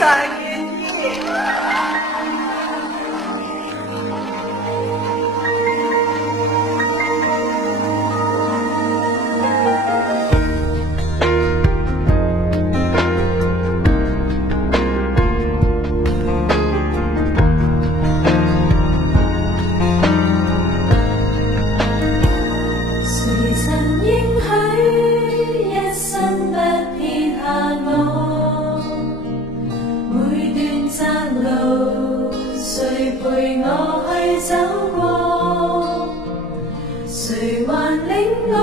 常願意。誰陪我去走過？誰還領我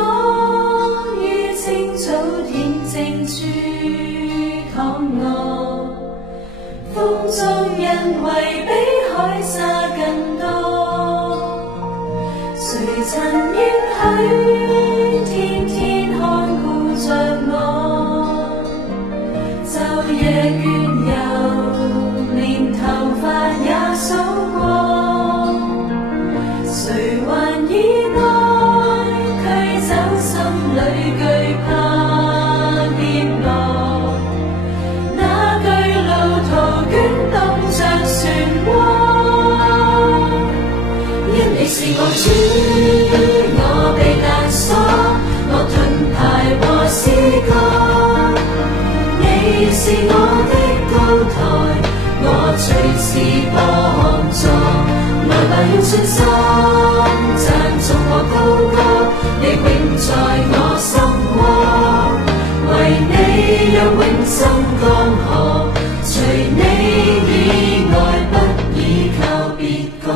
於青草田靜處躺臥？風中因為比海沙更多，誰曾應許天天看顧着我？晝夜倦遊，連頭髮也數過，誰還以愛驅走心裏懼怕跌落？那巨路途捲動着漩渦，因你是我主，我避難所，我盾牌和詩歌，你是我的高台，我隨時幫助，來吧用信心讚頌我高歌，你永在我心窩，為你有永生江河，除你以外不倚靠別個。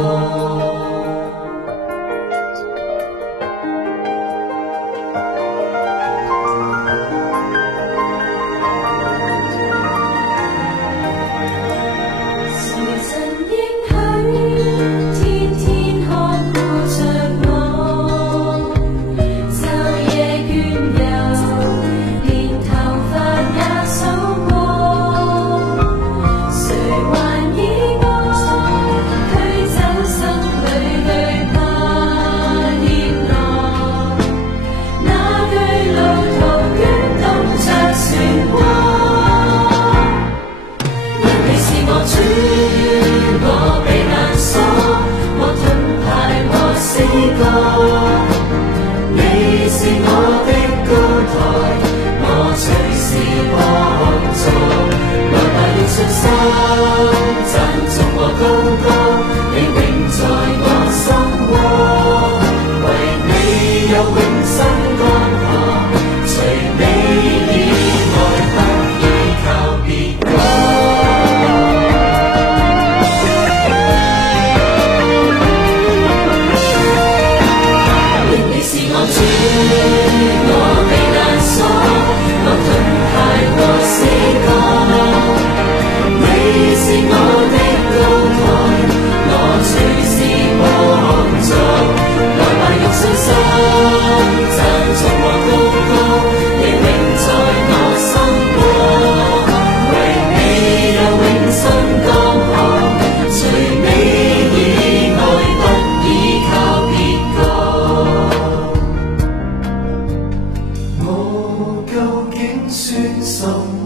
你是我的高台，我隨時幫助，來吧用信心讚頌我高歌，你永在我心窩，為你有永生江河，除你以外不倚靠別個。我避難所，我盾牌和詩歌，你是我的高台，我隨時幫助，來吧用信心讚頌我高歌，你永在我心窩，為你有永生江河，除你以外不倚靠別個。我究竟算什麼？